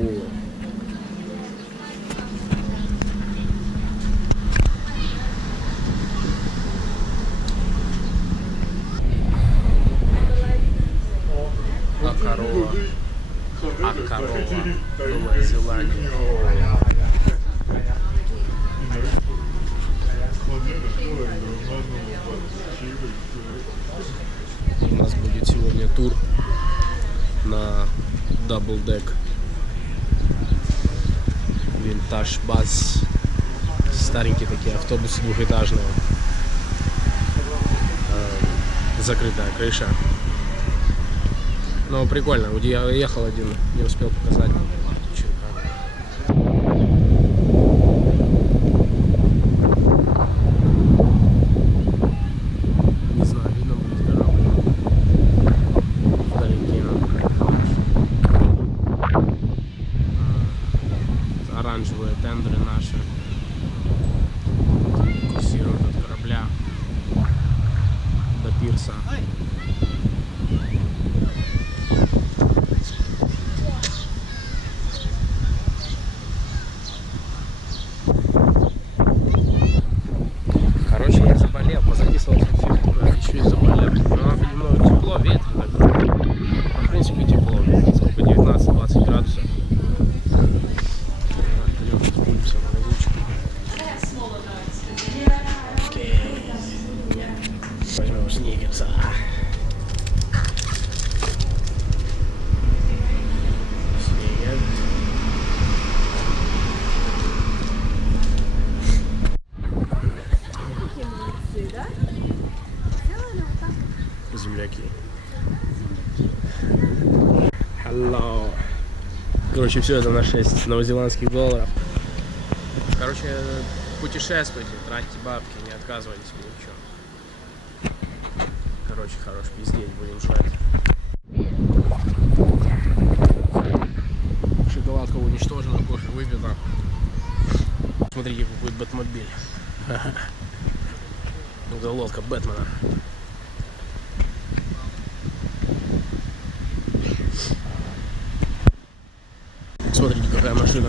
акулы. Akaroa. Akaroa. Новая Зеландия. У нас будет сегодня тур на даблдек винтаж бас. Старенькие такие автобусы двухэтажные. Закрытая крыша. Ну, прикольно. Я ехал один, не успел показать. Не знаю, видно будет корабль. Вдалеке. Оранжевые тендеры наши курсируют от корабля до пирса. Позаписывался фильм, еще и заболел. Но немного тепло, ветрено. В принципе тепло. Сколько? 19-20 градусов. Пойдем с пульсом в магазинчик. Окей. Возьмем снигерса. Земляки. Hello. Короче, все это на 6 новозеландских долларов. Короче, путешествуйте, тратьте бабки, не отказывайтесь ни в чем. Короче, хорош пиздеть, будем жрать. Шоколадка уничтожена, кофе выпито. Смотрите, какой бэтмобиль. Это лодка Бэтмена. Смотрите, какая машина.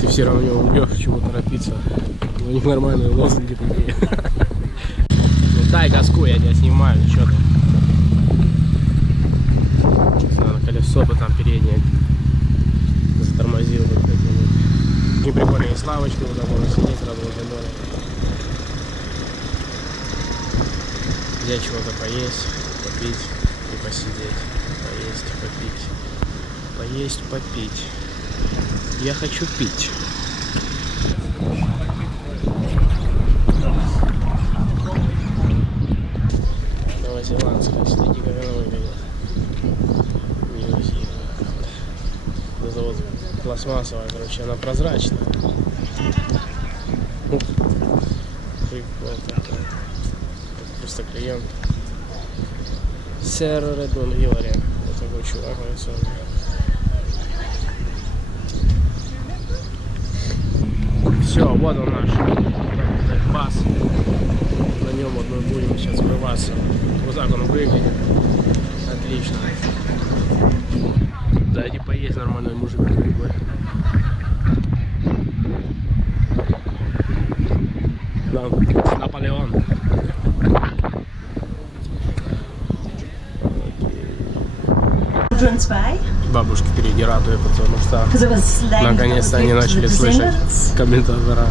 Ты все равно не убьешь, чего торопиться. У них нормальные лозунги такие. Ну дай газку, я тебя снимаю, ну что ты. Надо колесо бы там переднее затормозил. И прикольные славочки, вот так можно сидеть сразу возле дома. Взять чего-то поесть, попить и посидеть. Поесть, попить. Поесть, попить. Я хочу пить. Новозеландская, смотрите, как она выглядит. Нью-Зеланд. Это вот пластмассовая, короче, она прозрачная. Прикол такой. Просто клиент. Сэр Редон Виллари. Вот такой чувак на лицо. Все, вот он наш бас. На нем вот мы будем сейчас врываться. Вот так он выглядит. Отлично. Дайте поесть, нормальный мужик. Наполеон. Бабушки впереди радует, потому что наконец-то они начали слышать комментатора.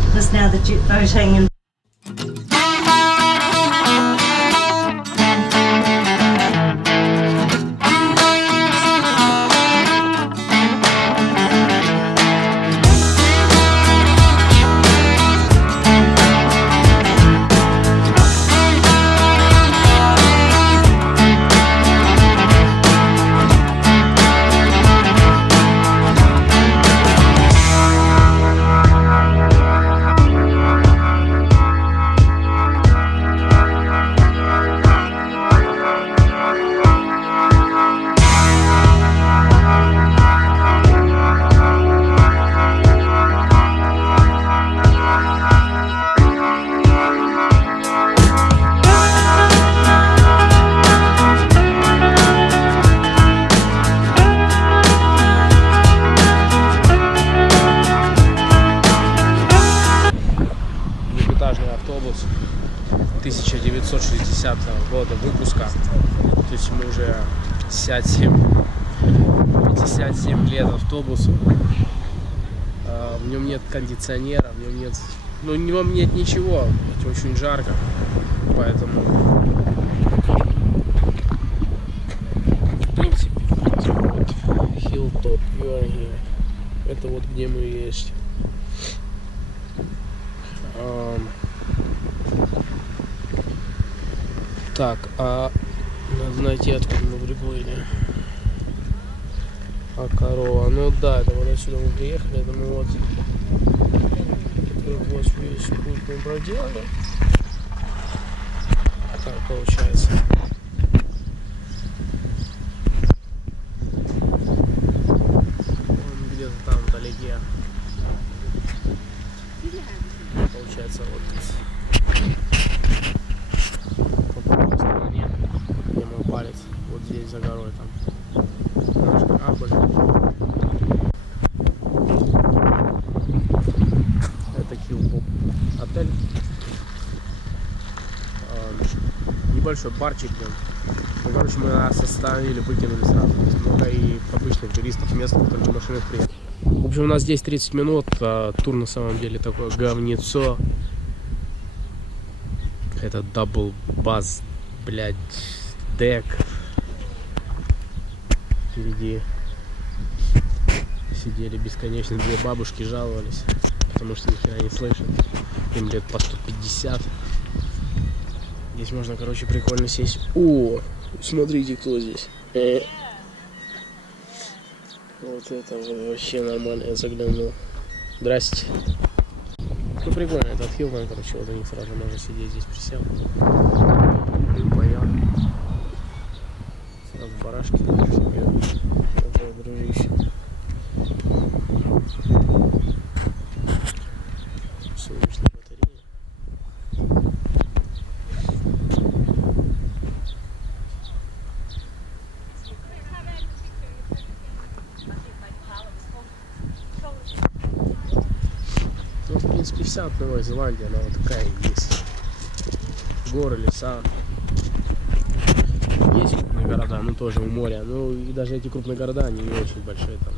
автобус 1960 года выпуска. То есть ему уже 57 лет автобусу. В нем нет кондиционера, в нем нет, ну, в нем нет ничего, очень жарко, поэтому в принципе вот Hilltop Cafe, это вот где мы есть. Так, надо найти, откуда мы приплыли. Akaroa. Ну да, это вот отсюда мы приехали, это мы вот весь путь мы проделали. Так получается. Он где-то там вдалеке. Получается вот по правой стороне, где мой палец, вот здесь за горой там. Наш корабль. Это Hilltop отель. Небольшой барчик. Ну, короче, мы нас остановили, выкинули сразу. Много и обычных туристов, местных, которые на машинах приехали. В общем, у нас здесь 30 минут. Тур на самом деле такое говнецо. Это double bus, блядь, дек. Впереди сидели бесконечно две бабушки, жаловались, потому что ни хера не слышат. Им лет по 150. Здесь можно, короче, прикольно сесть. О, смотрите, кто здесь. Вот это вот вообще нормально, я заглянул. Здрасте. Ну, прикольно, этот Хилтон, короче, вот у них сразу можно сидеть здесь, присел. И поел. Сразу барашки себе. Это дружище. Солнечная батарея. Ну, в принципе, вся Новая Зеландия, она вот такая есть. Горы, леса. Есть крупные города, но тоже у моря. Ну и даже эти крупные города, они не очень большие. Там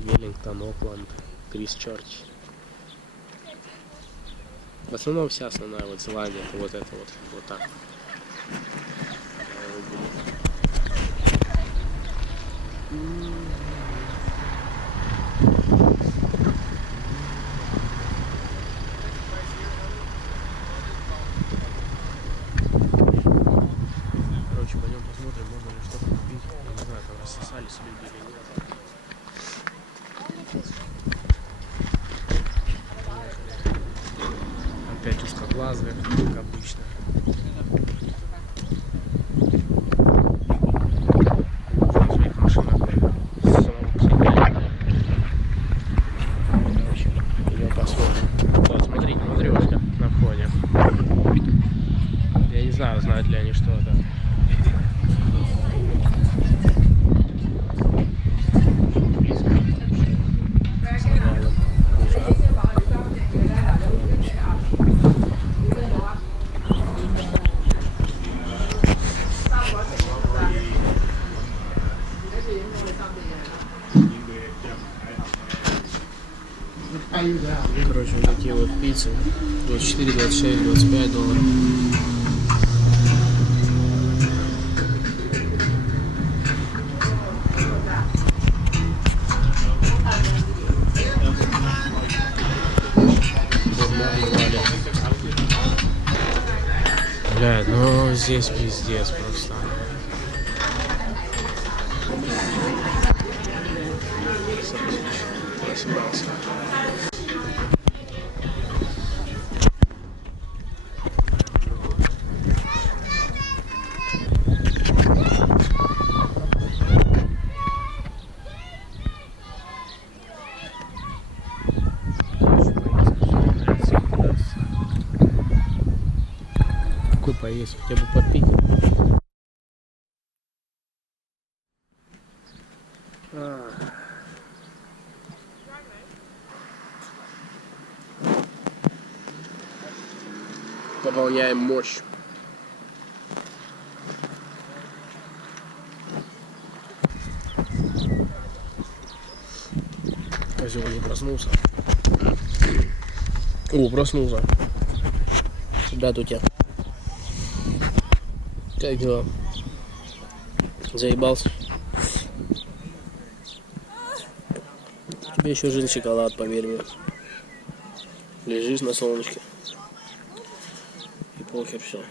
Веллингтон, Окланд, Крайстчерч. В основном вся основная вот Зеландия, это вот так. Короче, пойдем посмотрим, можно ли что-то купить. Я не знаю, там рассосались люди или нет. Опять узкоглазые, как обычно. В своих машинах. Короче, идем посмотрим. Вот, смотрите, матрешка на входе. Я не знаю, знают ли они, что это. Короче, вот такие вот пиццы. 24, 26, 25 долларов. Блядь, ну здесь пиздец просто. Какой поесть, хотя бы попить. Пополняем мощь. Козел не проснулся. О, проснулся. Ребята, у тебя как дела? Заебался? Тебе еще жил шоколад, поверь мне. Лежишь на солнышке. И похер все.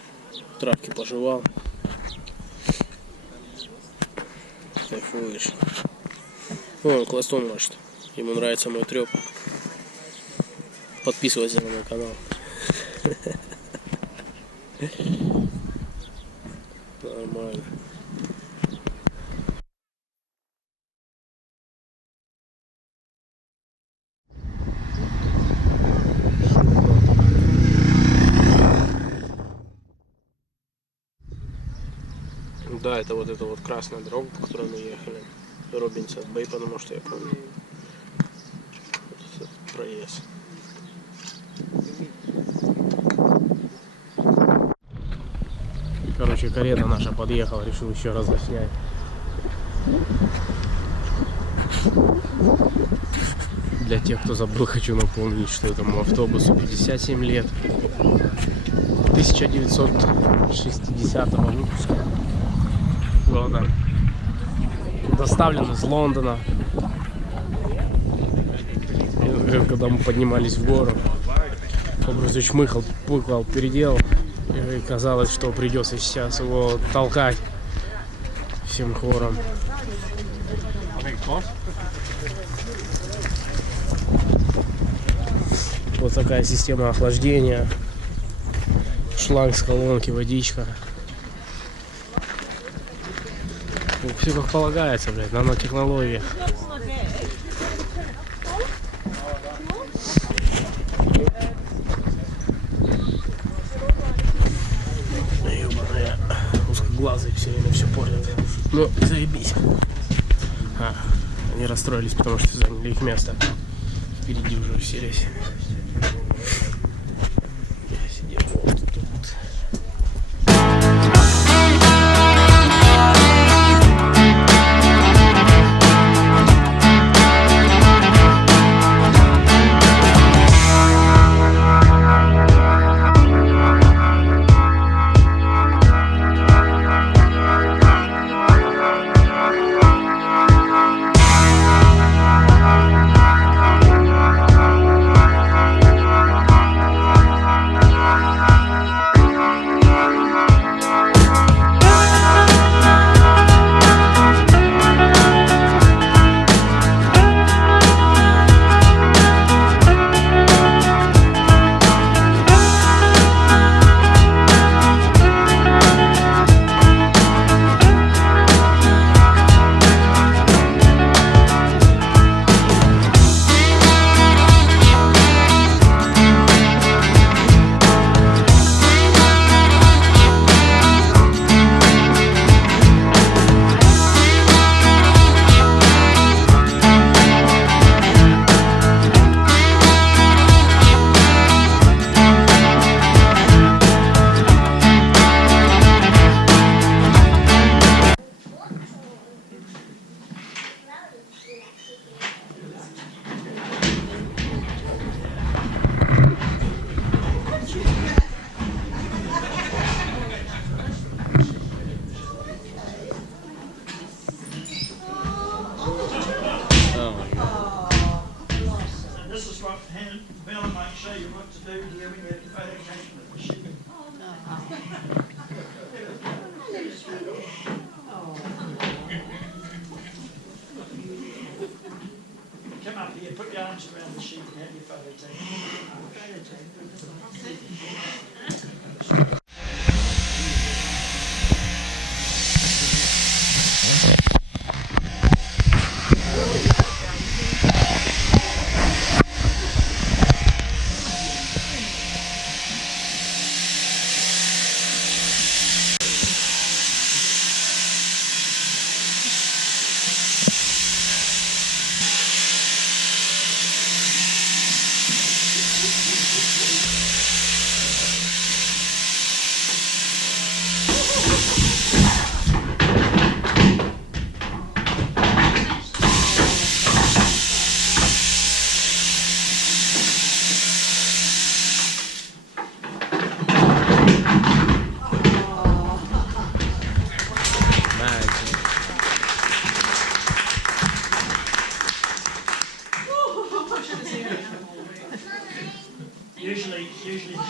Травки пожевал. Кайфуешь. О, кластон машет. Ему нравится мой трёп. Подписывайся на мой канал. Нормально. Да, это вот эта вот красная дорога, по которой мы ехали. Робинсон Бэй, потому что я помню. Вот проезд. Короче, карета наша подъехала, решил еще раз заснять. Для тех, кто забыл, хочу напомнить, что этому автобусу 57 лет. 1960 выпуска года. Доставлен из Лондона. И, когда мы поднимались в гору, образец чмыхал, пукал, передел. И казалось, что придется сейчас его толкать всем хором. Вот такая система охлаждения. Шланг с колонки, водичка. Все как полагается, блядь, нанотехнология. Ебаные узкоглазые все время все портят. Ну, заебись. Они расстроились, потому что заняли их место. Впереди уже уселись. Я сидел вот тут. Put your arms around the sheep and have your photo taken.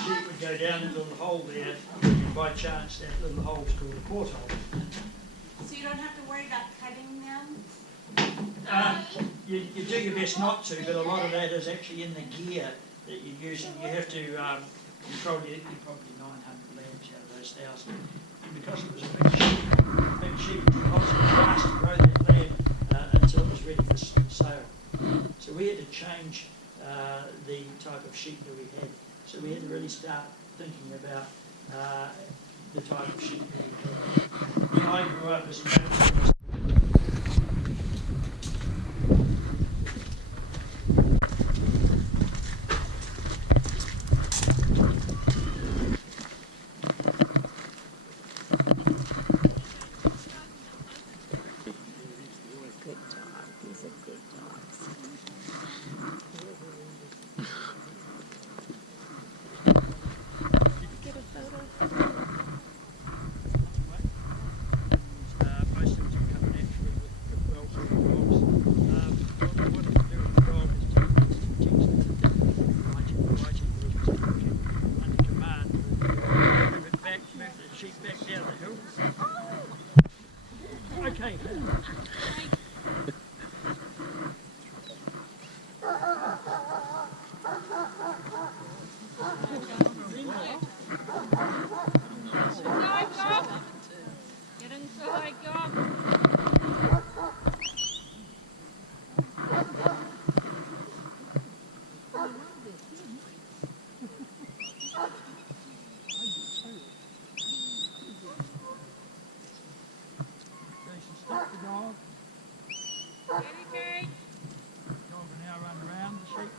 sheep would go down in a little hole there, and by chance that little hole is called a porthole. So you don't have to worry about cutting them? You do your best not to, but a lot of that is actually in the gear that you're using. You have to, you probably 900 lambs out of those 1,000. And because it was a big sheep, it was fast to grow that lamb until it was ready for sale. So we had to change the type of sheep that we had. So we had to really start thinking about the type of sheep that we had. When I grew up as a young man, okay. Stop the dog. Dog will now run around the sheep.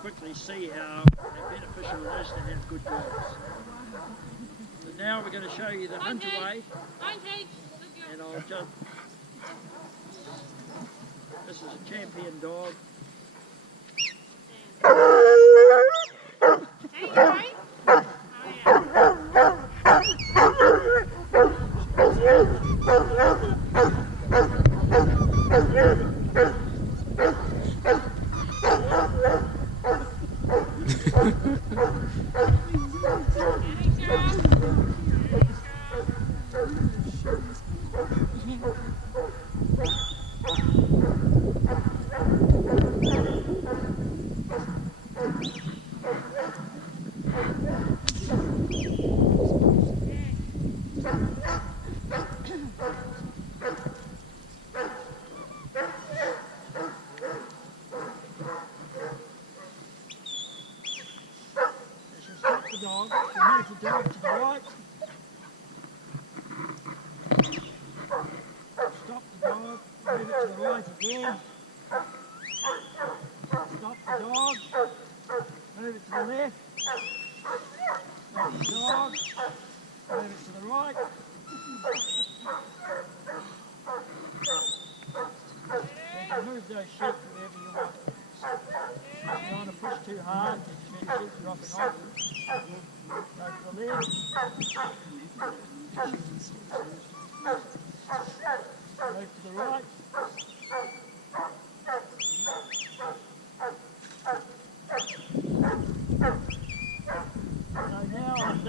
Quickly see how beneficial it is to have good dogs. But now we're going to show you the hunt away, and I'll just, this is a champion dog. Dog, so move the dog to the right. Stop the dog, move it to the right again. Stop the dog, move it to the left. Stop the dog, move it to the right. You can move those sheep wherever you want. If you want to push too hard, the sheep dropping off. Go to the left. Move to the right.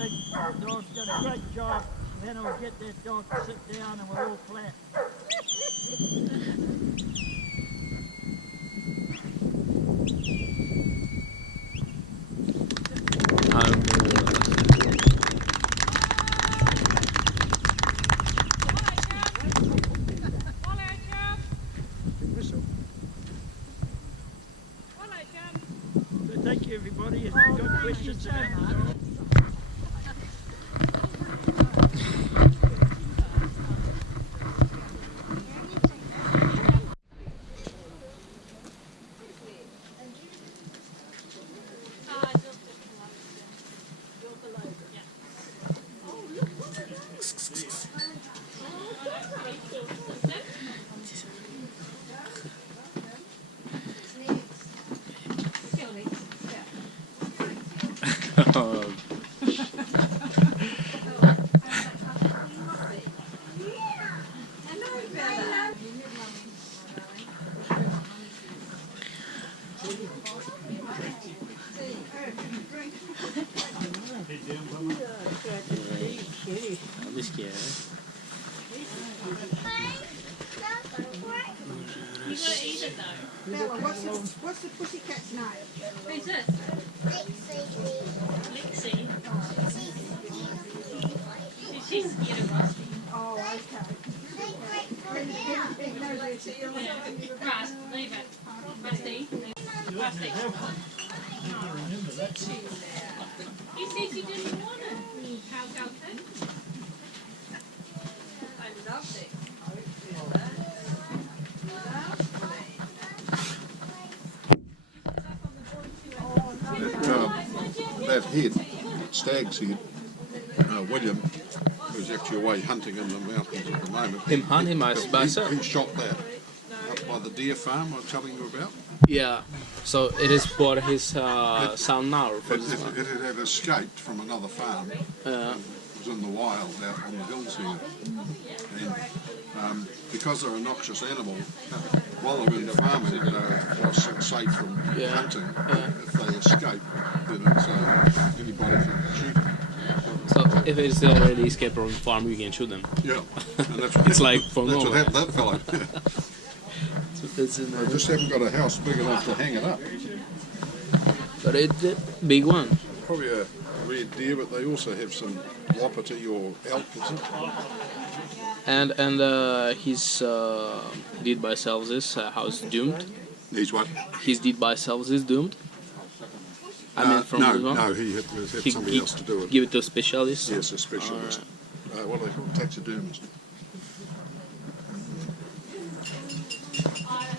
think the dog's done a great job. Then I'll get that dog to sit down and we're all flat. So thank you everybody. If you've got questions about the dog. I'll be scared. You gotta eat it though. Bella, what's the pussycat's name? Who's this? Lexi. She's scared of Rusty. Oh, okay. Right, leave it. Rusty. Rusty. You said you didn't want it. How about that? I loved it. That head, stag's head, William, who's actually away hunting in the mountains at the moment. Him hunting by himself? He shot that up by the deer farm I was telling you about. Yeah. So it is for his son now, or for It, his it, it had escaped from another farm. It was in the wild out on the hills here. And because they're a noxious animal, while they're in the farming, they're not safe from hunting. If they escape, then it's, anybody can shoot them. So if it's already escaped from the farm, you can shoot them. Yeah, and that's what It's like from that's what nowhere. happened to that fellow. It's in They just haven't got a house big enough to hang it up. but it's a big one. Probably a red deer, but they also have some wapiti or elk, is it? And his deed by selves is house doomed. He's what? His deed by selves is doomed. I mean, from no, this one. no, he had somebody else to do it. Give it to a specialist. Yes, a specialist. What do they call it? Taxidermist.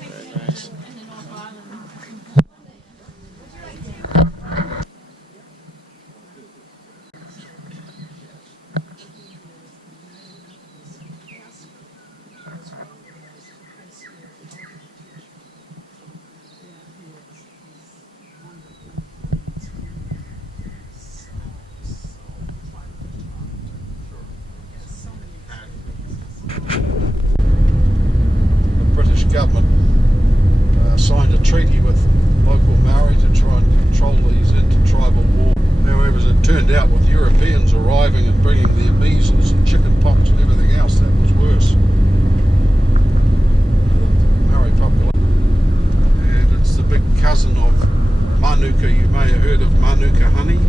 Very nice. Government signed a treaty with local Maori to try and control these intertribal wars. However, as it turned out, with Europeans arriving and bringing their measles and chicken pox and everything else, that was worse. The Maori population. And it's the big cousin of Manuka. You may have heard of Manuka honey.